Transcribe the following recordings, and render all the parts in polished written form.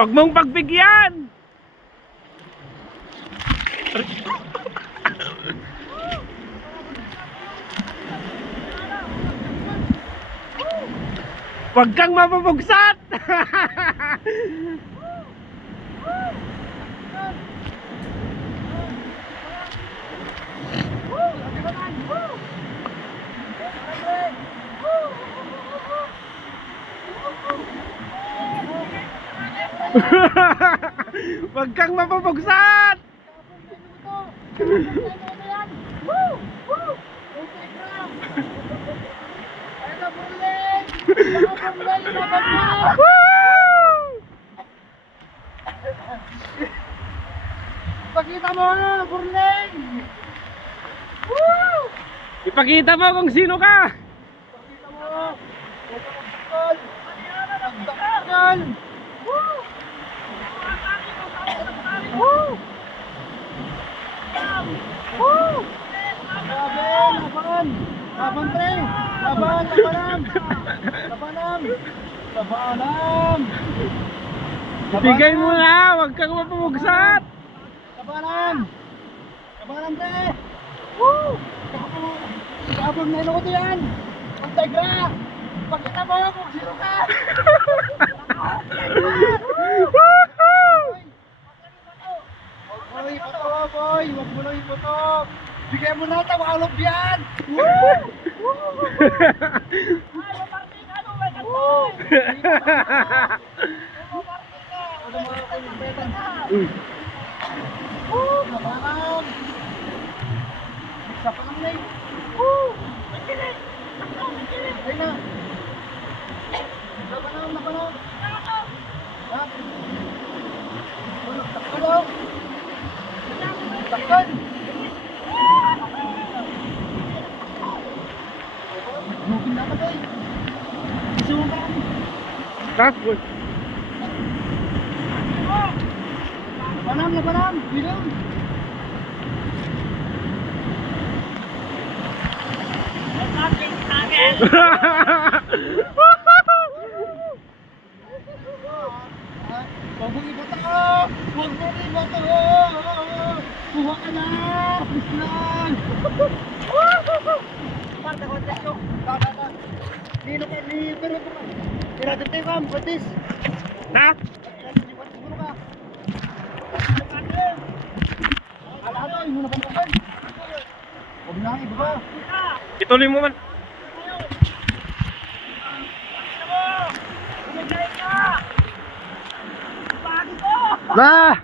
Huwag mong pagbigyan! Huwag kang mapapugsat! Huwag kang mapapugsat! Pakita mo na, Burling! Ipakita mo kung sino ka! Pakita mo! Nagdakal! Grabe! Laban! Laban, pre! Laban! Labanan! Labanan! Labanan! Bigay mo na! Huwag kang mapapugsat! Labanan! Labanan, pre! Woo! Sabog na ino ko diyan! Ang tegra! Pakita mo kung sino ka! Boy, pato, boy! Huwag mo lang iputok! Bigyan mo na ito, makalog yan! Woo! Ano, Martin? Ano, may kantoy? Ano mga kaibigan? Labanan! Sa panay! Magkilig! Ay na! Labanan! Labanan! Ha? Takal! Takal! Lugin na patay! Gusto mo ba? Tapos, Labanan! Labanan! Bilang! Huwag mong ibot ako! Huwag mong ibot ako! Kuha ka na! Please lang! Parta ko, Tesyo! Kaka! Nino ka, pero pinatid tayo ka, Batis! ha? Siguro ka! Ala ka, yung muna pantakan! Huwag na, iba ba? Ituloy mo man. Na!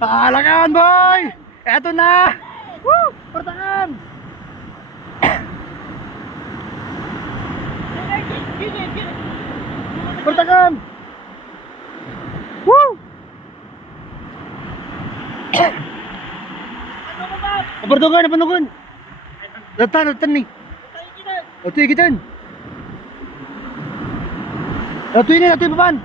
Pahalakan, boy! Eto na! Woo! Pertahan! Pertahan! Woo! Pertahan, pertahan! Datan nih. Ito ikitin. Ito ini, ito papan.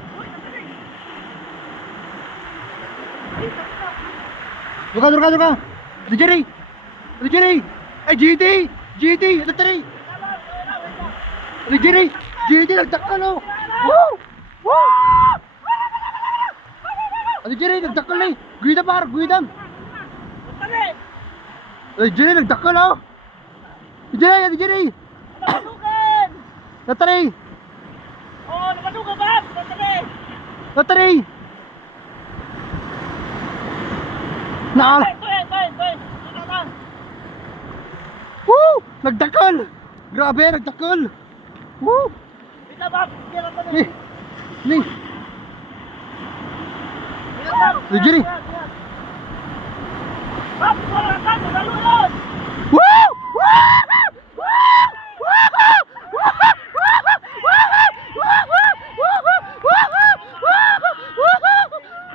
Durka. Ito Jerry. Ay, GT, ito tari. Ito Jerry, nagtakal oh. Woo! Ito Jerry, nagtakal na eh. Guidam. Ito Jerry, nagtakal oh. Ito Jerry. Napadugan! Natari. Oh, napadugan ba? Natari. Naal. Toy. Ito na. Woo! Nagdakal! Grabe, nagdakal! Woo! Bita ba? Kira ka na. Ni! Jerry! Bab, wala ka, nalulod! Woo!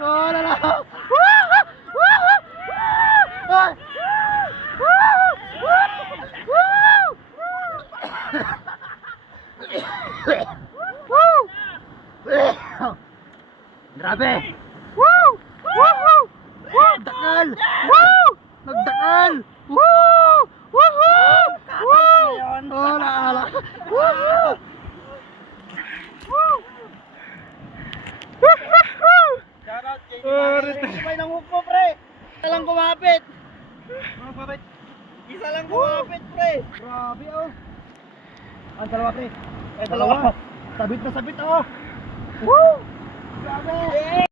Oh, la la! Grabe! Woo! Nagdakal! Woo! Nagdakal! Woo! Woohoo! Woo! Oh, naala! Woo! Woo! Sabay ng hook mo, pre. Isa lang kumapit. Isa lang kumapit, pre. Grabe, oh. Ang dalawa, pre. Ay, dalawa. Sabit na sabit, oh. Woo! Grabe.